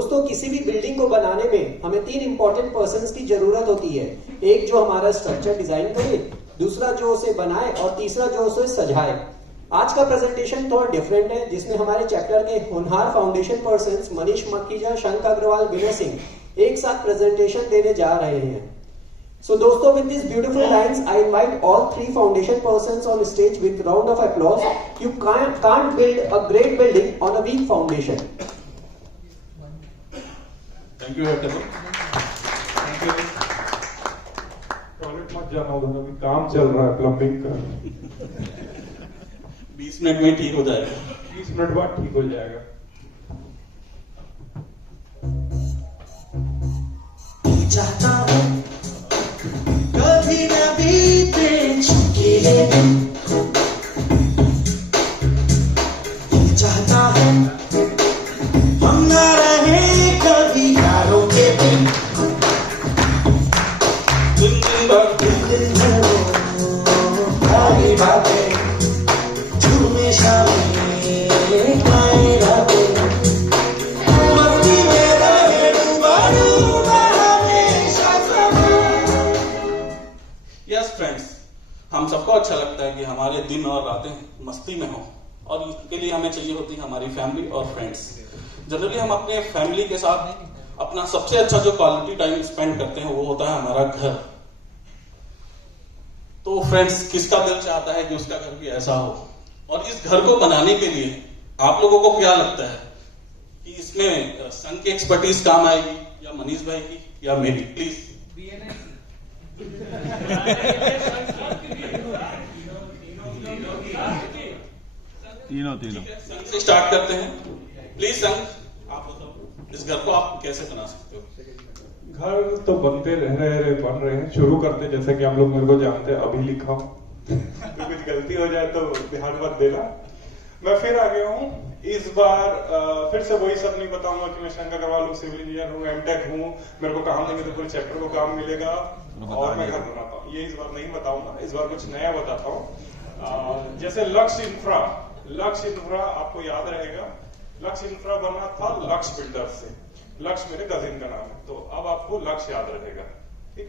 दोस्तों किसी भी बिल्डिंग को बनाने में हमें 3 इंपॉर्टेंट पर्संस की जरूरत होती है। एक जो हमारा स्ट्रक्चर डिजाइन करे, दूसरा जो उसे बनाए और तीसरा जो उसे सजाए। आज का प्रेजेंटेशन थोड़ा डिफरेंट है, जिसमें हमारे चैप्टर के होनहार फाउंडेशन पर्संस मनीष मखीजा, शंख अग्रवाल, विनय सिंह एक साथ प्रेजेंटेशन देने जा रहे हैं। So दोस्तों, with these beautiful lines, I invite all 3 foundation persons on stage with round of applause. You can't build a great building on a weak foundation. Thank you, everyone. Thank you. Toilet मत जाना उधर, अभी काम चल रहा है plumbing का। 20 minute में ठीक हो जाएगा। 20 मिनट बाद ठीक हो जाएगा। चाहता हूँ कभी न बीते चुके दिन, चाहता हूँ हम न रहे कभी यारों के बिन। दिन भर खाली बातें, झूमे शामे गाए रातें, मस्ती में रहे डूबा डूबा हमेशा समय। यस फ्रेंड्स, हम सबको अच्छा लगता है कि हमारे दिन और रातें मस्ती में हो, और इसके लिए हमें चाहिए होती है हमारी फैमिली और फ्रेंड्स। जनरली हम अपने फैमिली के साथ अपना सबसे अच्छा जो क्वालिटी टाइम स्पेंड करते हैं वो होता है हमारा घर। तो फ्रेंड्स, किसका दिल चाहता है कि उसका घर भी ऐसा हो? और इस घर को बनाने के लिए आप लोगों को क्या लगता है कि इसमें संघ की एक्सपर्टीज काम आएगी, या मनीष भाई की, या मेरी? प्लीज तीनों संघ से स्टार्ट करते हैं। प्लीज संघ, आप बताओ इस घर को आप कैसे बना सकते हो? घर तो बनते बन रहे हैं। शुरू करते, जैसे कि आप लोग मेरे को जानते हैं, अभी लिखा हूँ तो कुछ गलती हो जाए तो ध्यान मत देना। मैं फिर आ गया हूँ इस बार। फिर से वही सब नहीं बताऊंगा कि मैं शंख अग्रवाल हूँ, सिविल इंजीनियर हूँ, एमटेक हूँ, मेरे को काम देंगे तो पूरे चैप्टर को काम मिलेगा और मैं घर बनाता हूँ, ये इस बार नहीं बताऊंगा। इस बार कुछ नया बताता हूँ। जैसे लक्ष्य इंफ्रा आपको याद रहेगा। लक्ष्य इंफ्रा बना था लक्ष्य बिल्डर से। लक्ष्य मेरे कजिन का नाम है, तो अब आपको लक्ष्य याद रहेगा। ठीक,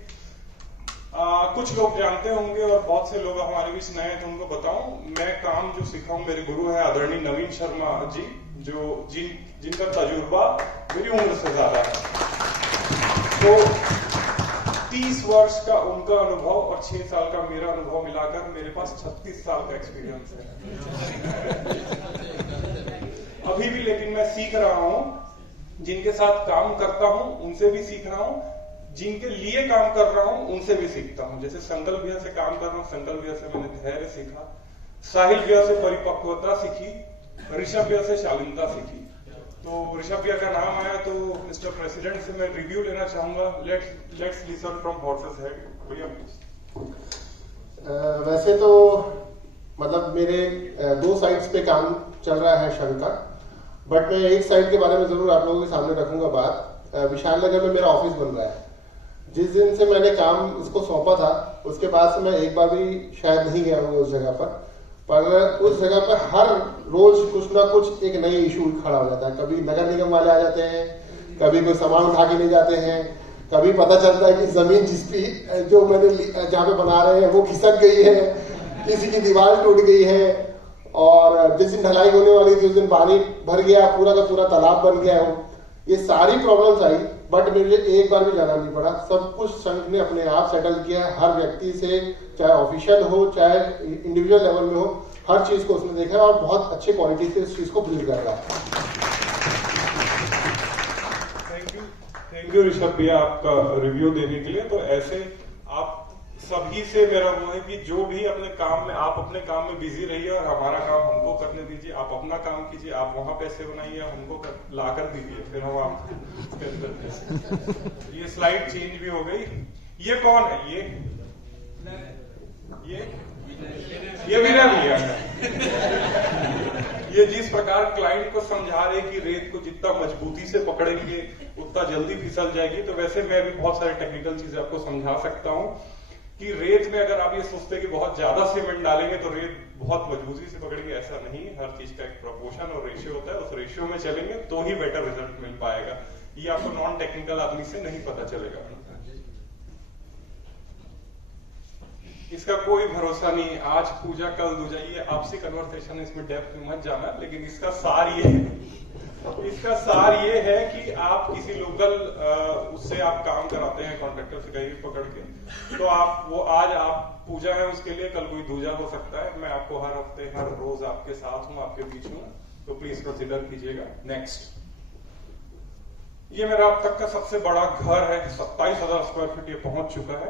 कुछ लोग जानते होंगे और बहुत से लोग हमारे बीच नए हैं, तो उनको बताऊं, मैं काम जो सीखा हूं, मेरे गुरु है आदरणीय नवीन शर्मा जी, जो जिनका तजुर्बा मेरी उम्र से ज्यादा है। तो 30 वर्ष का उनका अनुभव और 6 साल का मेरा अनुभव मिलाकर मेरे पास 36 साल का एक्सपीरियंस है अभी भी। लेकिन मैं सीख रहा हूं, जिनके साथ काम करता हूं उनसे भी सीख रहा हूं, जिनके लिए काम कर रहा हूं उनसे भी सीखता हूं। जैसे संकल्प भैया से काम कर रहा हूं, संकल्प भैया से मैंने धैर्य सीखा, साहिल भैया से परिपक्वता सीखी, ऋषभ भैया से शालीनता सीखी। तो ऋषभ भैया का नाम आया तो मिस्टर प्रेसिडेंट से मैं रिव्यू लेना चाहूंगा। Let's listen from horses head. भैया प्लीज। वैसे तो मतलब मेरे 2 साइड्स पे काम चल रहा है शंख का, बट मैं एक साइड के बारे में जरूर आप लोगों के सामने रखूंगा बात। विशाल नगर में मेरा ऑफिस बन रहा है। जिस दिन से मैंने काम इसको सौंपा था, उसके बाद से मैं एक बार भी शायद नहीं गया हूँ उस जगह पर उस जगह पर हर रोज कुछ ना कुछ एक नई इशू खड़ा हो जाता है। कभी नगर निगम वाले आ जाते हैं, कभी कोई सामान उठा के ले जाते हैं, कभी पता चलता है कि जमीन जिसकी जो मैंने जहाँ पे बना रहे हैं वो खिसक गई है, किसी की दीवार टूट गई है, और जिस दिन ढलाई होने वाली थी उस दिन पानी भर गया, पूरा का पूरा तालाब बन गया हो। ये सारी प्रॉब्लम्स आई, बट मुझे एक बार भी जाना नहीं पड़ा। सब कुछ संघ ने अपने आप सेटल किया। हर व्यक्ति से, चाहे ऑफिशियल हो चाहे इंडिविजुअल लेवल में हो, हर चीज को उसने देखा और बहुत अच्छे क्वालिटी से इस चीज को बिल्ड कर रहा है। थैंक यू ऋषभ भैया आपका रिव्यू देने के लिए। तो ऐसे आप सभी से मेरा वो है कि जो भी अपने काम में, आप अपने काम में बिजी रहिए और हमारा काम हमको करने दीजिए। आप अपना काम कीजिए, आप वहां पैसे बनाइए, हमको ला कर दीजिए, फिर हम आप ये स्लाइड चेंज भी हो गई। ये कौन है? ये विनय भैया है। ये जिस प्रकार क्लाइंट को समझा रहे कि रेत को जितना मजबूती से पकड़ेंगे उतना जल्दी फिसल जाएगी, तो वैसे मैं भी बहुत सारी टेक्निकल चीजें आपको समझा सकता हूँ कि रेत में अगर आप ये सोचते हैं कि बहुत ज्यादा सीमेंट डालेंगे तो रेत बहुत मजबूती से पकड़ेगी, ऐसा नहीं। हर चीज का एक प्रोपोर्शन और रेशियो होता है, उस रेशियो में चलेंगे तो ही बेटर रिजल्ट मिल पाएगा। ये आपको नॉन टेक्निकल आदमी से नहीं पता चलेगा। इसका कोई भरोसा नहीं, आज पूजा कल दूजा, ये आपसी कन्वर्सेशन, इसमें डेप्थ में मत जाना। लेकिन इसका सार ये है कि आप किसी लोकल उससे आप काम कराते हैं, कॉन्ट्रैक्टर से कहीं पकड़ के, तो आप वो आज आप पूजा है उसके लिए, कल कोई दूजा हो सकता है। मैं आपको हर हफ्ते हर रोज आपके साथ हूँ, आपके बीच हूँ, तो प्लीज कंसिडर कीजिएगा। नेक्स्ट, ये मेरा अब तक का सबसे बड़ा घर है, 27,000 स्क्वायर फीट ये पहुंच चुका है।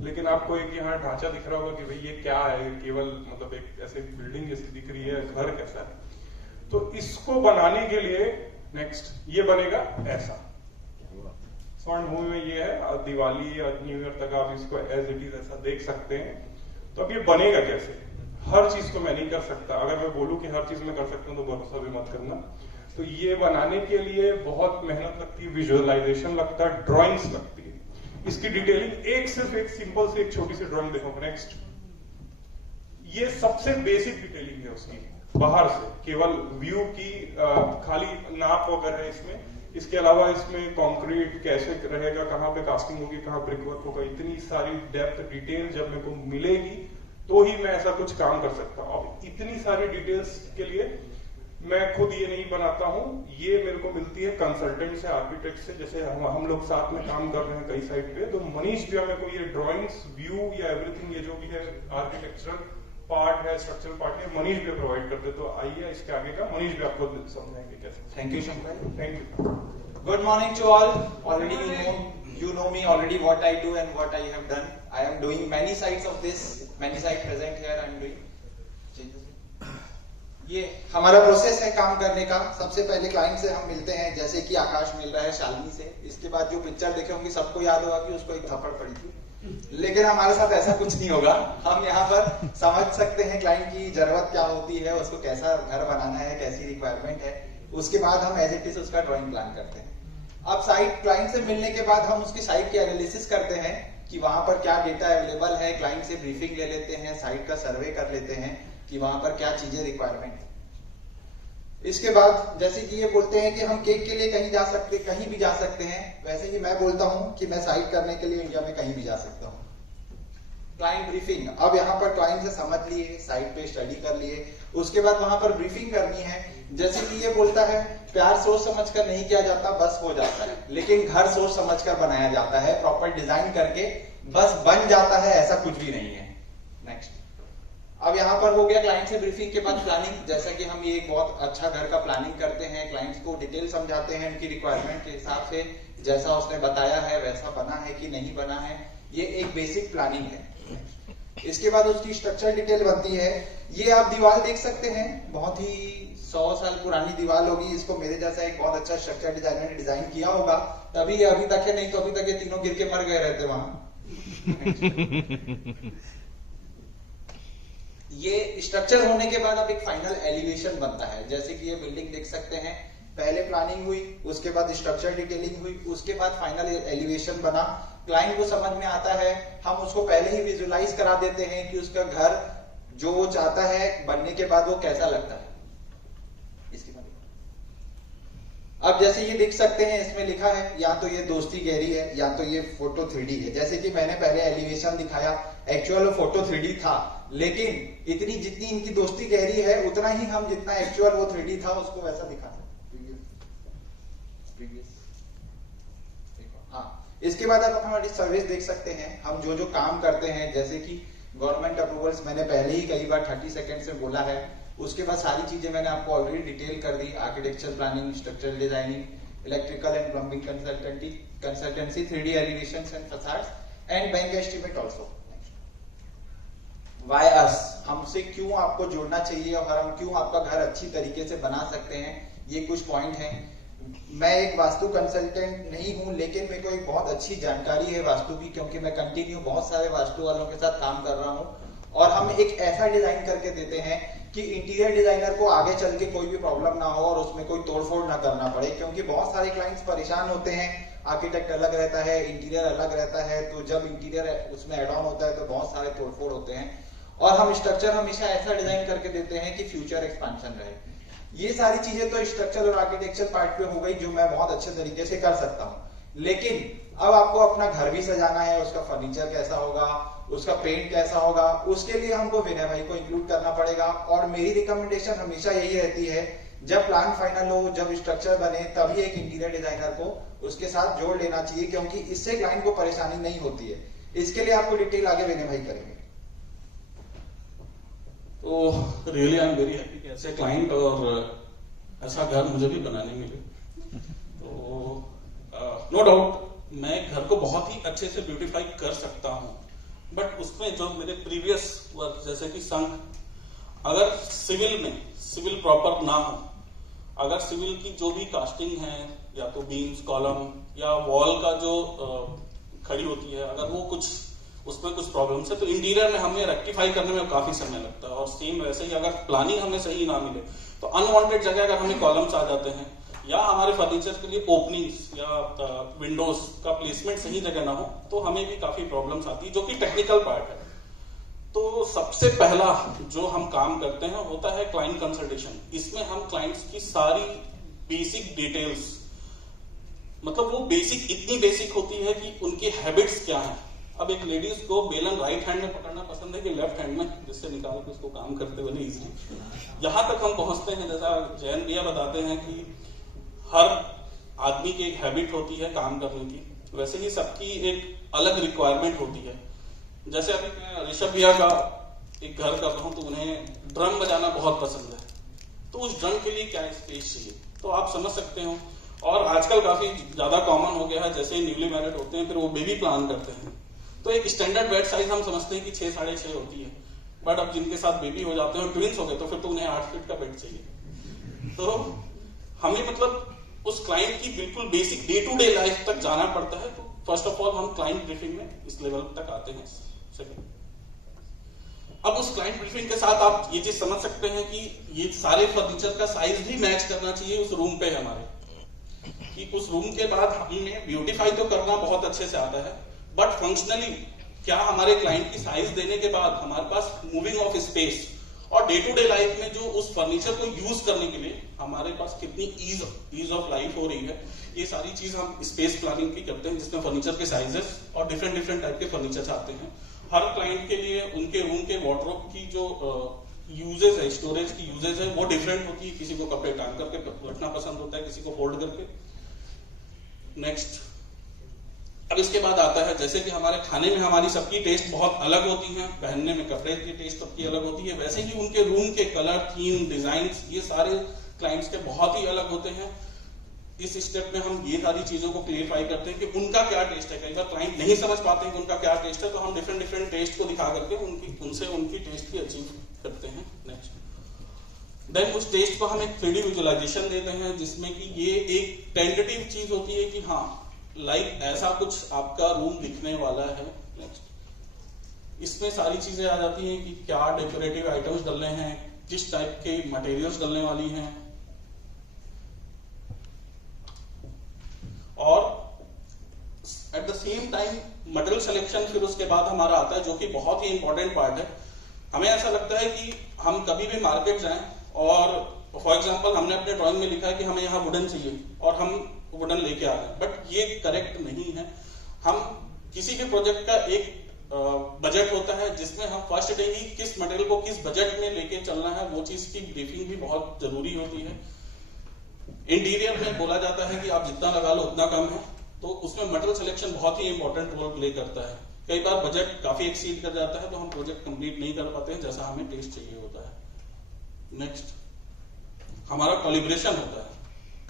लेकिन आपको एक यहाँ ढांचा दिख रहा होगा कि भाई ये क्या है, केवल मतलब एक ऐसे बिल्डिंग जैसी दिख रही है, घर कैसा है। तो इसको बनाने के लिए नेक्स्ट ये बनेगा ऐसा। स्वर्ण भूमि में ये है, दिवाली या न्यू ईयर तक आप इसको एज इट इज ऐसा देख सकते हैं। तो अब ये बनेगा कैसे? हर चीज को मैं नहीं कर सकता। अगर मैं बोलूं कि हर चीज मैं कर सकता हूं तो भरोसा भी मत करना। तो ये बनाने के लिए बहुत मेहनत लगती है, विजुअलाइजेशन लगता है, ड्राइंग्स लगती है, इसकी डिटेलिंग। सिर्फ एक सिंपल से एक छोटी सी ड्राइंग देखो। नेक्स्ट, ये सबसे बेसिक डिटेलिंग है उसकी, बाहर से केवल व्यू की खाली नाप वगैरह है इसमें। इसके अलावा इसमें कंक्रीट कैसे रहेगा, कहाँ पे कास्टिंग होगी, कहाँ ब्रिक वर्क होगा, इतनी सारी डेप्थ डिटेल जब मेरे को मिलेगी तो ही मैं ऐसा कुछ काम कर सकता हूँ। अब इतनी सारी डिटेल्स के लिए मैं खुद ये नहीं बनाता हूँ, ये मेरे को मिलती है कंसल्टेंट से, आर्किटेक्ट से। जैसे हम लोग साथ में काम कर रहे हैं कई साइट पे, तो मनीष भी मेरे को ये ड्राइंग्स, व्यू या एवरीथिंग, ये जो भी है आर्किटेक्चरल पार्ट है, स्ट्रक्चरल पार्ट है, मनीष भी प्रोवाइड करते। तो आइए इसके आगे का मनीष भी आपको समझाएंगे कैसे। Thank you, Shankar. Thank you. Good morning to all. Already you know me already what I do and what I have done. I am doing many sites of this, many sites present here. I am doing. ये हमारा process है काम करने का। सबसे पहले client से हम मिलते हैं, जैसे कि आकाश मिल रहा है शालिनी से। इसके बाद जो पिक्चर देखे होंगे सबको याद होगा कि उसको एक थप्पड़ पड़ी थी, लेकिन हमारे साथ ऐसा कुछ नहीं होगा। हम यहाँ पर समझ सकते हैं क्लाइंट की जरूरत क्या होती है, उसको कैसा घर बनाना है, कैसी रिक्वायरमेंट है। उसके बाद हम एज इट इज उसका ड्राइंग प्लान करते हैं। अब साइट क्लाइंट से मिलने के बाद हम उसकी साइट की एनालिसिस करते हैं कि वहां पर क्या डेटा अवेलेबल है। क्लाइंट से ब्रीफिंग ले लेते हैं, साइट का सर्वे कर लेते हैं कि वहां पर क्या चीजें रिक्वायरमेंट है। इसके बाद जैसे कि ये बोलते हैं कि हम केक के लिए कहीं जा सकते, कहीं भी जा सकते हैं, वैसे ही मैं बोलता हूं कि मैं साइट करने के लिए इंडिया में कहीं भी जा सकता हूं। क्लाइंट ब्रीफिंग, अब यहाँ पर क्लाइंट से समझ लिए, साइट पे स्टडी कर लिए, उसके बाद वहां पर ब्रीफिंग करनी है। जैसे कि ये बोलता है प्यार सोच समझकर नहीं किया जाता, बस हो जाता है। लेकिन घर सोच समझकर बनाया जाता है, प्रॉपर डिजाइन करके बस बन जाता है, ऐसा कुछ भी नहीं है। नेक्स्ट, अब यहाँ पर हो गया क्लाइंट से ब्रीफिंग के बाद प्लानिंग। जैसा कि हम ये एक बहुत अच्छा घर का प्लानिंग करते हैं, क्लाइंट्स को डिटेल समझाते हैं, उनकी रिक्वायरमेंट के हिसाब से जैसा उसने बताया है वैसा बना है कि नहीं बना है। ये एक बेसिक प्लानिंग है। इसके बाद उसकी स्ट्रक्चर डिटेल बनती है। ये आप दीवार देख सकते हैं, बहुत ही 100 साल पुरानी दीवार होगी। इसको मेरे जैसा एक बहुत अच्छा स्ट्रक्चर डिजाइनर ने डिजाइन किया होगा, तभी ये अभी तक है, नहीं तो अभी तक ये तीनों गिर के मर गए रहते वहां। ये स्ट्रक्चर होने के बाद अब एक फाइनल एलिवेशन बनता है। जैसे कि ये बिल्डिंग देख सकते हैं, पहले प्लानिंग हुई, उसके बाद स्ट्रक्चर डिटेलिंग हुई, उसके बाद फाइनल एलिवेशन बना। क्लाइंट को समझ में आता है, हम उसको पहले ही विजुअलाइज करा देते हैं कि उसका घर जो वो चाहता है बनने के बाद वो कैसा लगता है। इसके बाद अब जैसे ये देख सकते हैं, इसमें लिखा है या तो ये दोस्ती गहरी है या तो ये फोटो 3D है। जैसे कि मैंने पहले एलिवेशन दिखाया, एक्चुअल फोटो 3D था, लेकिन इतनी जितनी इनकी दोस्ती गहरी है उतना ही हम जितना एक्चुअल वो 3D था उसको वैसा दिखा। इसके बाद आप हमारी सर्विस देख सकते हैं, हम जो जो काम करते हैं, जैसे कि गवर्नमेंट अप्रूवल्स मैंने पहले ही कई बार 30 सेकंड से बोला है। उसके बाद सारी चीजें मैंने आपको ऑलरेडी डिटेल कर दी, architecture planning, structural designing, electrical and plumbing consultancy, 3D elevations and facades and bank estimate also. Why us, हमसे क्यों आपको जुड़ना चाहिए और हम क्यों आपका घर अच्छी तरीके से बना सकते हैं, ये कुछ पॉइंट हैं। मैं एक वास्तु कंसल्टेंट नहीं हूं, लेकिन मेरे को एक बहुत अच्छी जानकारी है वास्तु की, क्योंकि मैं कंटिन्यू बहुत सारे वास्तु वालों के साथ काम कर रहा हूं। और हम एक ऐसा डिजाइन करके देते हैं कि इंटीरियर डिजाइनर को आगे चल के कोई भी प्रॉब्लम ना हो और उसमें कोई तोड़फोड़ ना करना पड़े। क्योंकि बहुत सारे क्लाइंट्स परेशान होते हैं, आर्किटेक्ट अलग रहता है, इंटीरियर अलग रहता है, तो जब इंटीरियर उसमें एड ऑन होता है तो बहुत सारे तोड़फोड़ होते हैं। और हम स्ट्रक्चर हमेशा ऐसा डिजाइन करके देते हैं कि फ्यूचर एक्सपेंशन रहे। ये सारी चीजें तो स्ट्रक्चरल और आर्किटेक्चर पार्ट पे हो गई, जो मैं बहुत अच्छे तरीके से कर सकता हूँ। लेकिन अब आपको अपना घर भी सजाना है, उसका फर्नीचर कैसा होगा, उसका पेंट कैसा होगा, उसके लिए हमको विनय भाई को इंक्लूड करना पड़ेगा। और मेरी रिकमेंडेशन हमेशा यही रहती है, जब प्लान फाइनल हो, जब स्ट्रक्चर बने, तभी एक इंटीरियर डिजाइनर को उसके साथ जोड़ लेना चाहिए, क्योंकि इससे क्लाइंट को परेशानी नहीं होती है। इसके लिए आपको डिटेल आगे विनय भाई करेंगे। तो really I am very happy कि ऐसे क्लाइंट और ऐसा घर मुझे भी बनाने मिले। तो नो डाउट मैं घर को बहुत ही अच्छे से ब्यूटीफाई कर सकता हूँ, बट उसमें जो मेरे प्रीवियस वर्क जैसे कि संघ, अगर सिविल प्रॉपर ना हो, अगर सिविल की जो भी कास्टिंग है या तो बीम्स, कॉलम या वॉल का जो खड़ी होती है, अगर वो कुछ उसमें कुछ प्रॉब्लम है तो इंटीरियर में हमें रेक्टिफाई करने में काफी समय लगता है। और सेम वैसे ही अगर प्लानिंग हमें सही ना मिले तो अनवांटेड जगह अगर हमें कॉलम्स आ जाते हैं या हमारे फर्नीचर के लिए ओपनिंग्स या विंडोज का प्लेसमेंट सही जगह ना हो तो हमें भी काफी प्रॉब्लम्स आती है, जो कि टेक्निकल पार्ट है। तो सबसे पहला जो हम काम करते हैं होता है क्लाइंट कंसल्टेशन। इसमें हम क्लाइंट्स की सारी बेसिक डिटेल्स, मतलब वो बेसिक इतनी बेसिक होती है कि उनकी हैबिट्स क्या हैं। अब एक लेडीज को बेलन राइट हैंड में पकड़ना पसंद है कि लेफ्ट हैंड में, जिससे निकाल के उसको काम करते हुए इजीली। यहां तक हम पहुंचते हैं, जैसा जैन भैया बताते हैं कि हर आदमी की एक हैबिट होती है काम करने की, वैसे ही सबकी एक अलग रिक्वायरमेंट होती है। जैसे अभी मैं ऋषभ भैया का एक घर कर रहा हूं तो उन्हें ड्रम बजाना बहुत पसंद है, तो उस ड्रम के लिए क्या स्पेस चाहिए तो आप समझ सकते हो। और आजकल काफी ज्यादा कॉमन हो गया है, जैसे न्यूली मैरिड होते हैं फिर वो बेबी प्लान करते हैं, तो एक स्टैंडर्ड बेड साइज हम समझते हैं कि 6 साढ़े 6 होती है, बट अब जिनके साथ बेबी हो जाते हैं और ट्विंस हो गए तो फिर तो उन्हें 8 फीट का बेड चाहिए। तो हमें मतलब उस क्लाइंट की बिल्कुल basic day to day life तक जाना पड़ता है। तो फर्स्ट ऑफ ऑल हम क्लाइंट ब्रीफिंग में इस लेवल तक आते हैं। अब उस क्लाइंट ब्रीफिंग के साथ आप ये चीज समझ सकते हैं कि ये सारे फर्नीचर का साइज भी मैच करना चाहिए उस रूम पे हमारे, कि उस रूम के बाद हमें ब्यूटीफाई तो करना बहुत अच्छे से आता है, बट फंक्शनली क्या हमारे क्लाइंट की साइज देने के बाद हमारे पास मूविंग ऑफ स्पेस और डे टू डे लाइफ में जो उस फर्नीचर को यूज करने के लिए हमारे पास कितनी ईज ऑफ लाइफ हो रही है, ये सारी चीज हम स्पेस प्लानिंग की करते हैं, जिसमें फर्नीचर के साइजेस और डिफरेंट टाइप के फर्नीचर आते हैं। हर क्लाइंट के लिए उनके रूम के वार्डरोब की जो यूजेज है, स्टोरेज की यूजेज है, वो डिफरेंट होती है। किसी को कपड़े टांग करके रखना पसंद होता है, किसी को फोल्ड करके। नेक्स्ट, अब इसके बाद आता है जैसे कि हमारे खाने में हमारी सबकी टेस्ट बहुत अलग होती है, पहनने में कपड़े की टेस्ट सबकी अलग होती है, वैसे ही उनके रूम के कलर, थीम, डिजाइन, ये सारे क्लाइंट्स के बहुत ही अलग होते हैं। इस स्टेप में हम ये सारी चीजों को क्लियरफाई करते हैं कि उनका क्या टेस्ट है। कई बार क्लाइंट नहीं समझ पाते हैं कि उनका क्या टेस्ट है, तो हम डिफरेंट टेस्ट को दिखा करके उनसे उनकी टेस्ट की अचीव करते हैं। नेक्स्ट, देन उस टेस्ट को हम एक 3D विजुअलाइजेशन देते हैं, जिसमें कि ये एक टेंटेटिव चीज होती है कि हाँ लाइक ऐसा कुछ आपका रूम दिखने वाला है। नेक्स्ट, इसमें सारी चीजें आ जाती हैं कि क्या डेकोरेटिव आइटम्स डलने हैं, किस टाइप के मटेरियल्स डलने वाली हैं, और at the same time material selection फिर उसके बाद हमारा आता है, जो कि बहुत ही इंपॉर्टेंट पार्ट है। हमें ऐसा लगता है कि हम कभी भी मार्केट जाएं और फॉर एग्जांपल हमने अपने ड्राइंग में लिखा है कि हमें यहाँ वुडन चाहिए और हम वुडन लेके आ रहे हैं, बट ये करेक्ट नहीं है। हम किसी भी प्रोजेक्ट का एक बजट होता है, जिसमें हम फर्स्ट डे ही किस मटेरियल को किस बजट में लेके चलना है, वो चीज की ब्रीफिंग भी बहुत जरूरी होती है। इंटीरियर में बोला जाता है कि आप जितना लगा लो उतना कम है, तो उसमें मटेरियल सिलेक्शन बहुत ही इंपॉर्टेंट रोल प्ले करता है। कई बार बजट काफी एक्सीड कर जाता है तो हम प्रोजेक्ट कंप्लीट नहीं कर पाते हैं जैसा हमें टेस्ट चाहिए होता है। नेक्स्ट, हमारा कोलैबोरेशन होता है।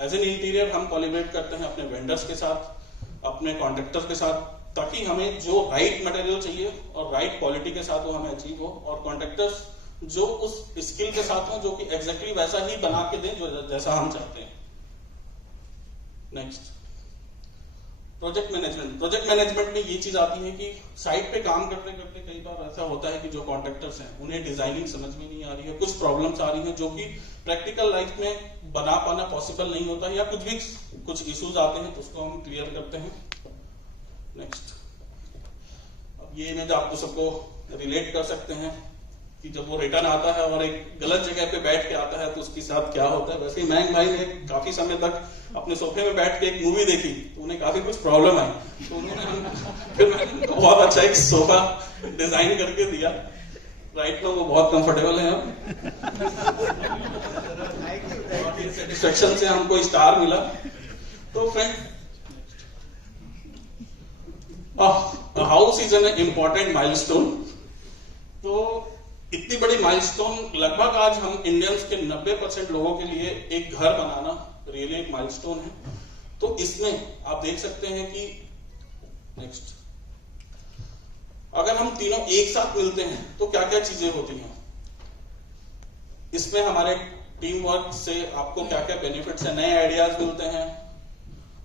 एज एन इंटीरियर हम कोलैबोरेट करते हैं अपने वेंडर्स के साथ, अपने कॉन्ट्रैक्टर्स के साथ, ताकि हमें जो राइट मटेरियल चाहिए और राइट क्वालिटी के साथ वो हमें अचीव हो, और कॉन्ट्रैक्टर्स जो उस स्किल के साथ हो जो कि एग्जैक्टली वैसा ही बना के दें जो जैसा हम चाहते हैं। Next, project management. Project management में ये चीज आती है कि साइट पे काम करते करते कई बार ऐसा होता है कि जो कॉन्ट्रैक्टर्स हैं उन्हें डिजाइनिंग समझ में नहीं आ रही है, कुछ प्रॉब्लम्स आ रही हैं जो कि प्रैक्टिकल लाइफ में बना पाना पॉसिबल नहीं होता, या कुछ इश्यूज आते हैं तो उसको हम क्लियर करते हैं। नेक्स्ट, अब ये इमेज आपको सबको रिलेट कर सकते हैं कि जब वो रिटर्न आता है और एक गलत जगह पे बैठ के आता है तो उसके साथ क्या होता है। वैसे ही मयंक भाई ने काफी समय तक अपने सोफे में बैठ के एक मूवी देखी तो उन्हें काफी कुछ प्रॉब्लम आई, तो उन्होंने फिर मैंने उनको बहुत अच्छा एक सोफा डिजाइन करके दिया। राइट में वो बहुत कंफर्टेबल है अब। सेटिस्फेक्शन से हमको स्टार मिला। तो friend, house is an important milestone. तो इतनी बड़ी माइलस्टोन, लगभग आज हम इंडियंस के 90% लोगों के लिए एक घर बनाना रियली एक माइलस्टोन है। तो इसमें आप देख सकते हैं कि नेक्स्ट, अगर हम तीनों एक साथ मिलते हैं तो क्या क्या चीजें होती हैं। इसमें हमारे टीम वर्क से आपको क्या क्या बेनिफिट्स है, नए आइडियाज मिलते हैं,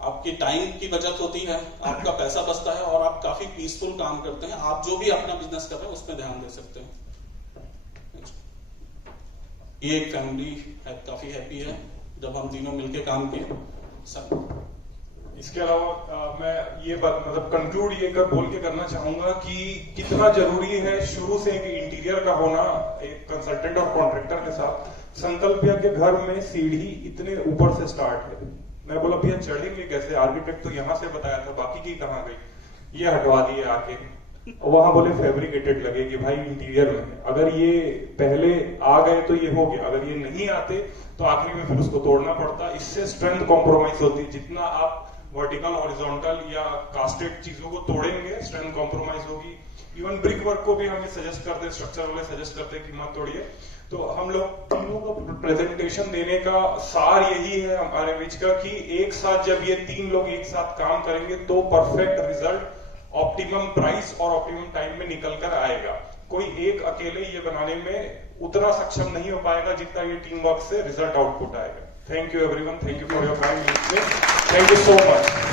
आपकी टाइम की बचत होती है, आपका पैसा बचता है और आप काफी पीसफुल काम करते हैं। आप जो भी अपना बिजनेस कर रहे हैं उसमें ध्यान दे सकते हैं। ये एक फैमिली काफी हैप्पी है जब हम तीनों मिलके काम किए। इसके अलावा मैं ये बात मतलब कंक्लूड ये कर बोल के करना चाहूंगा कि कितना जरूरी है शुरू से एक इंटीरियर का होना एक कंसल्टेंट और कॉन्ट्रैक्टर के साथ। संकल्पिया के घर में सीढ़ी इतने ऊपर से स्टार्ट है। मैं बोला भैया चढ़ेंगे कैसे, आर्किटेक्ट तो यहाँ से बताया था, बाकी की कहाँ गई, ये हटवा दिए आके। वहां बोले फैब्रिकेटेड लगेगी, भाई इंटीरियर में अगर ये पहले आ गए तो ये हो गया, अगर ये नहीं आते तो आखिरी में फिर उसको तोड़ना पड़ता। इससे स्ट्रेंथ कॉम्प्रोमाइज होती है। जितना आप वर्टिकल हॉरिजॉन्टल या कास्टेड चीजों को तोड़ेंगे स्ट्रेंथ कॉम्प्रोमाइज होगी। इवन ब्रिक वर्क को भी हम सजेस्ट करते, स्ट्रक्चर वाले सजेस्ट करते कि मत तोड़िए। तो हम लोग तीनों को प्रेजेंटेशन देने का सार यही है हमारे बीच का कि एक साथ जब ये तीन लोग एक साथ काम करेंगे तो परफेक्ट रिजल्ट ऑप्टिमम प्राइस और ऑप्टिमम टाइम में निकल कर आएगा। कोई एक अकेले ये बनाने में उतना सक्षम नहीं हो पाएगा जितना ये टीम वर्क से रिजल्ट आउटपुट आएगा। Thank you everyone, thank you for your kind listening, thank you so much.